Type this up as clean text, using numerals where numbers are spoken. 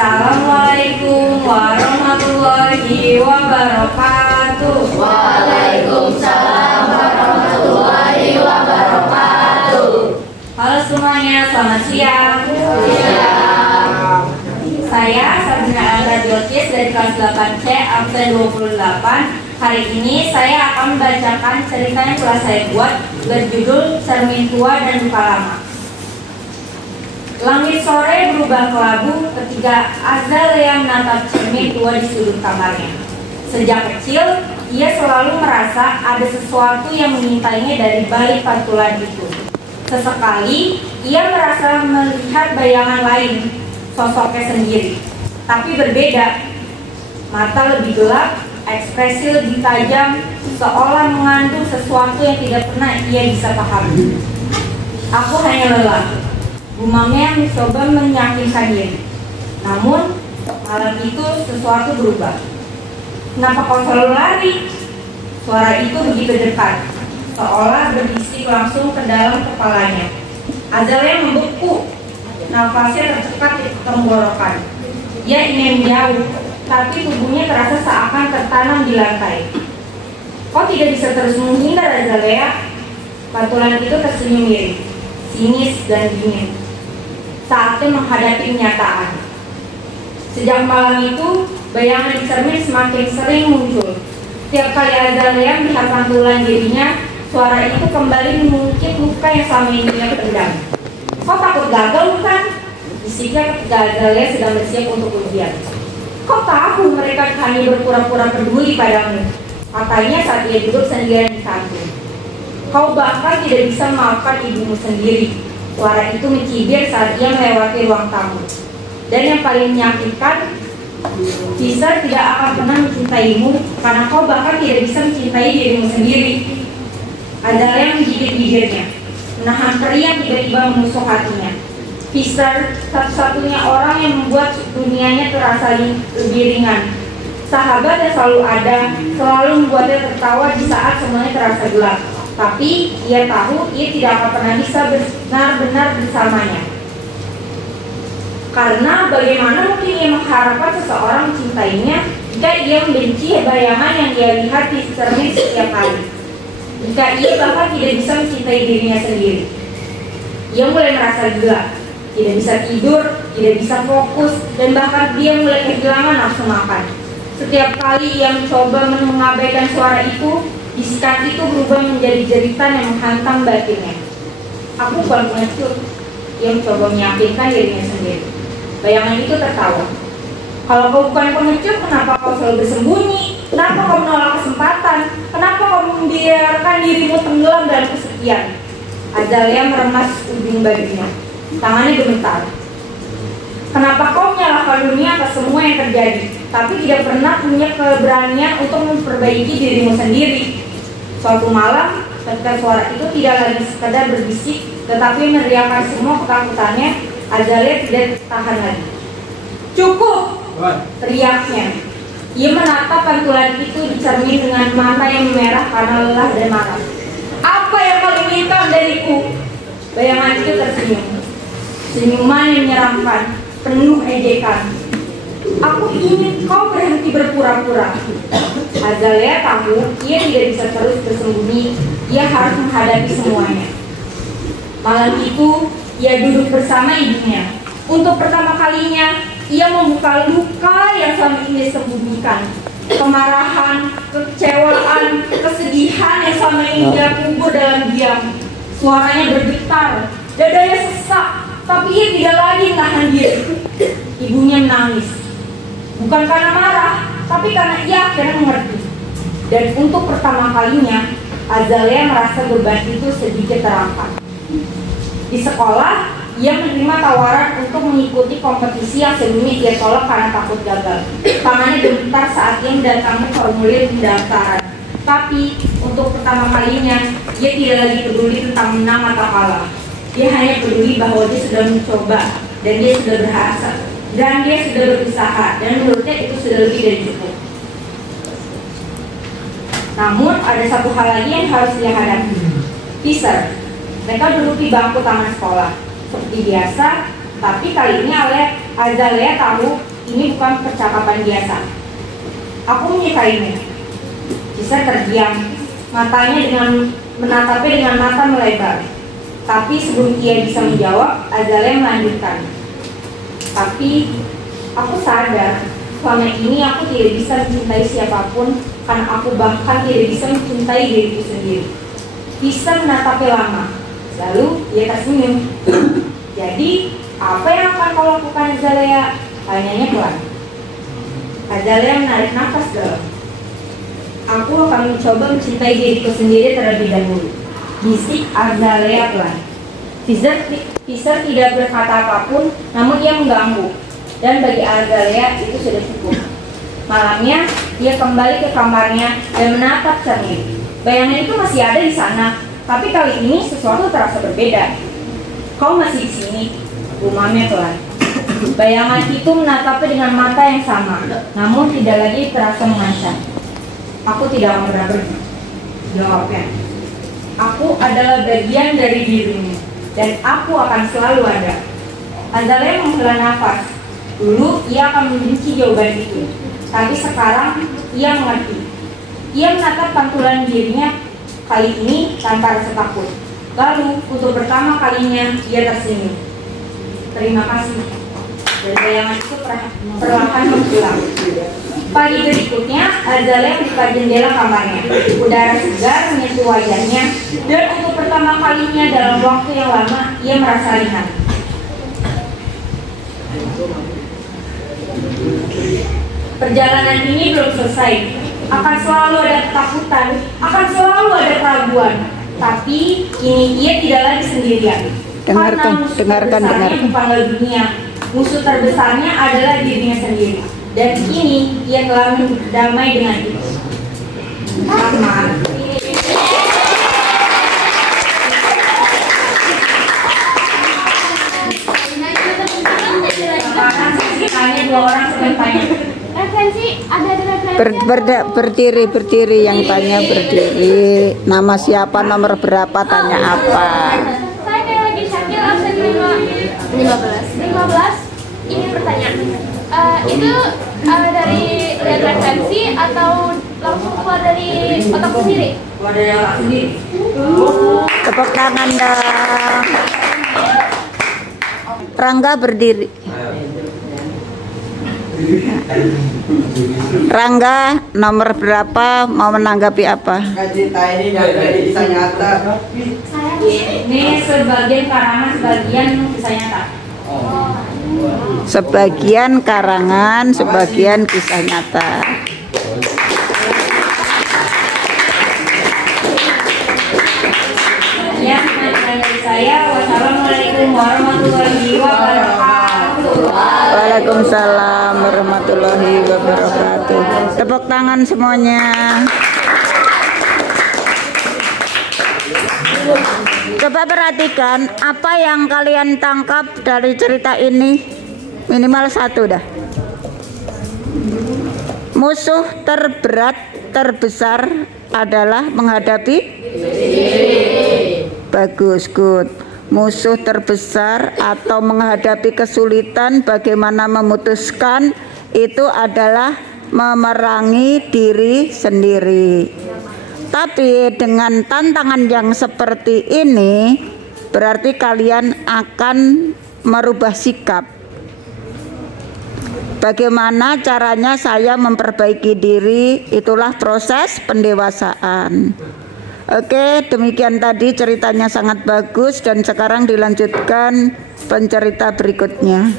Assalamualaikum warahmatullahi wabarakatuh. Waalaikumsalam warahmatullahi wabarakatuh. Halo semuanya, selamat siang. Saya Sabrina Al-Radiotis dari kelas 8C absen 28. Hari ini saya akan membacakan cerita yang telah saya buat berjudul Cermin Tua dan Luka Lama. Langit sore berubah kelabu ketika Azalea menatap cermin tua di sudut kamarnya. Sejak kecil, ia selalu merasa ada sesuatu yang mengintainya dari balik pantulan itu. Sesekali, ia merasa melihat bayangan lain, sosoknya sendiri, tapi berbeda. Mata lebih gelap, ekspresi lebih tajam, seolah mengandung sesuatu yang tidak pernah ia bisa pahami. Aku hanya lelah. Gumamnya mencoba meyakinkan diri. Namun, malam itu sesuatu berubah. Kenapa kau selalu lari? Suara itu begitu dekat, seolah berbisik langsung ke dalam kepalanya. Azalea membeku, nafasnya tercekat di tenggorokan. Ia ingin menjauh, tapi tubuhnya terasa seakan tertanam di lantai. Kau tidak bisa terus menghindar, Azalea. Pantulan itu tersenyum miring, sinis dan dingin. Saatnya menghadapi kenyataan. Sejak malam itu, bayangan di cermin semakin sering muncul. Setiap kali Azalea melihat pantulan dirinya, suara itu kembali mengungkit luka yang selama ini ia pendam. Kau takut gagal bukan? Bisiknya ketika Azalea sedang bersiap untuk ujian. Kau tahu mereka hanya berpura-pura peduli padamu, katanya saat ia duduk sendirian di kantin. Kau bahkan tidak bisa memaafkan ibumu sendiri. Suara itu mencibir saat ia melewati ruang tamu. Dan yang paling menyakitkan, Fisher tidak akan pernah mencintaimu karena kau bahkan tidak bisa mencintai dirimu sendiri. Azalea menggigit bibirnya, menahan perih yang tiba-tiba menusuk hatinya. Fisher satu-satunya orang yang membuat dunianya terasa lebih ringan. Sahabat yang selalu ada, selalu membuatnya tertawa di saat semuanya terasa gelap. Tapi ia tahu ia tidak akan pernah bisa benar-benar bersamanya. Karena bagaimana mungkin ia mengharapkan seseorang mencintainya jika ia membenci bayangan yang ia lihat di cermin setiap hari. Jika ia bahkan tidak bisa mencintai dirinya sendiri. Ia mulai merasa gila, tidak bisa tidur, tidak bisa fokus, dan bahkan dia mulai kehilangan nafsu makan. Setiap kali ia mencoba mengabaikan suara itu, bisikan itu berubah menjadi jeritan yang menghantam batinnya. Aku bukan pengecut. Ia mencoba meyakinkan dirinya sendiri. Bayangan itu tertawa. Kalau kau bukan pengecut, kenapa kau selalu bersembunyi? Kenapa kau menolak kesempatan? Kenapa kau membiarkan dirimu tenggelam dalam kesepian? Azalea meremas ujung bajunya. Tangannya gemetar. Kenapa kau menyalahkan dunia atas semua yang terjadi, tapi tidak pernah punya keberanian untuk memperbaiki dirimu sendiri? Suatu malam, ketika suara itu tidak lagi sekedar berbisik, tetapi meneriakkan semua ketakutannya, Azalea tidak tahan lagi. Cukup! Teriaknya. Ia menatap pantulan itu di cermin dengan mata yang memerah karena lelah dan marah. Apa yang kau inginkan dariku? Bayangan itu tersenyum. Senyuman yang menyeramkan, penuh ejekan. Aku ingin kau berhenti berpura-pura. Azalea tahu ia tidak bisa terus bersembunyi. Ia harus menghadapi semuanya. Malam itu, ia duduk bersama ibunya. Untuk pertama kalinya, ia membuka luka yang selama ini disembunyikan. Kemarahan, kekecewaan, kesedihan yang selama ini dia kubur dalam diam. Suaranya bergetar, dadanya sesak, tapi ia tidak lagi menahan diri. Ibunya menangis. Bukan karena marah, tapi karena ia akhirnya mengerti. Dan untuk pertama kalinya, Azalea merasa beban itu sedikit terangkat. Di sekolah, ia menerima tawaran untuk mengikuti kompetisi yang sebelumnya ia tolak karena takut gagal. Tangannya gemetar saat ia mendatangi formulir pendaftaran. Tapi, untuk pertama kalinya, ia tidak lagi peduli tentang menang atau kalah. Dia hanya peduli bahwa dia sudah mencoba, dan dia sudah berhasil. Dan dia sudah berusaha, dan menurutnya itu sudah lebih dari cukup. Namun, ada satu hal lagi yang harus dia hadapi. Fisher. Mereka duduk di bangku taman sekolah. Seperti biasa, tapi kali ini Azalea tahu ini bukan percakapan biasa. Aku menyukainya. Caesar terdiam, menatapnya dengan mata melebar. Tapi sebelum ia bisa menjawab, Azalea melanjutkan. Tapi aku sadar selama ini aku tidak bisa mencintai siapapun karena aku bahkan tidak bisa mencintai diriku sendiri. Caesar menatapnya lama, lalu ia tersenyum. Jadi, apa yang akan kau lakukan, Azalea? Tanyanya pelan. Azalea menarik nafas dalam. Aku akan mencoba mencintai diriku sendiri terlebih dahulu, bisik Azalea pelan. Caesar tidak berkata apapun, namun ia mengganggu. Dan bagi Azalea itu sudah cukup. Malamnya, ia kembali ke kamarnya dan menatap cermin. Bayangan itu masih ada di sana, tapi kali ini sesuatu terasa berbeda. Kau masih di sini, gumamnya pelan. Bayangan itu menatapnya dengan mata yang sama, namun tidak lagi terasa mengancam. Aku tidak akan pernah pergi, jawabnya. Aku adalah bagian dari dirimu, dan aku akan selalu ada. Azalea menghela nafas. Dulu ia akan membenci jawaban itu, tapi sekarang ia mengerti. Ia menatap pantulan dirinya kali ini tanpa rasa takut. Lalu untuk pertama kalinya ia tersenyum. Terima kasih. Dan bayangan itu perlahan menghilang. Pagi berikutnya, Azalea membuka jendela kamarnya. Udara segar menyentuh wajahnya, dan untuk pertama kalinya dalam waktu yang lama, ia merasa ringan. Perjalanan ini belum selesai. Akan selalu ada ketakutan, akan selalu ada keraguan. Tapi kini ia tidak lagi sendirian. Karena musuh terbesarnya bukanlah dunia. Musuh terbesarnya adalah dirinya sendiri. Dan kini ia telah berdamai dengan itu. Hanya dua orang sedang tanya. Referensi ada Berdiri yang tanya berdiri. Nama siapa, nomor berapa, tanya apa. Saya kayak lagi Syakil absen 15. Ini pertanyaan. Itu dari lihat referensi atau langsung keluar dari otak sendiri? Keluar dari otak sendiri. Tepuk tangan dong. Rangga berdiri. Rangga, nomor berapa, mau menanggapi apa? Cerita ini dari kisah nyata. Ini sebagian karangan, sebagian kisah nyata. Sebagian karangan, sebagian kisah nyata. Ya, dari saya. Wassalamualaikum warahmatullahi wabarakatuh. Waalaikumsalam warahmatullahi wabarakatuh. Tepuk tangan semuanya. Coba perhatikan apa yang kalian tangkap dari cerita ini. Minimal satu dah. Musuh terberat, terbesar adalah menghadapi bagus, good. Musuh terbesar atau menghadapi kesulitan, bagaimana memutuskan, itu adalah memerangi diri sendiri. Tapi dengan tantangan yang seperti ini, berarti kalian akan merubah sikap. Bagaimana caranya saya memperbaiki diri, itulah proses pendewasaan. Oke, demikian tadi ceritanya sangat bagus, dan sekarang dilanjutkan pencerita berikutnya.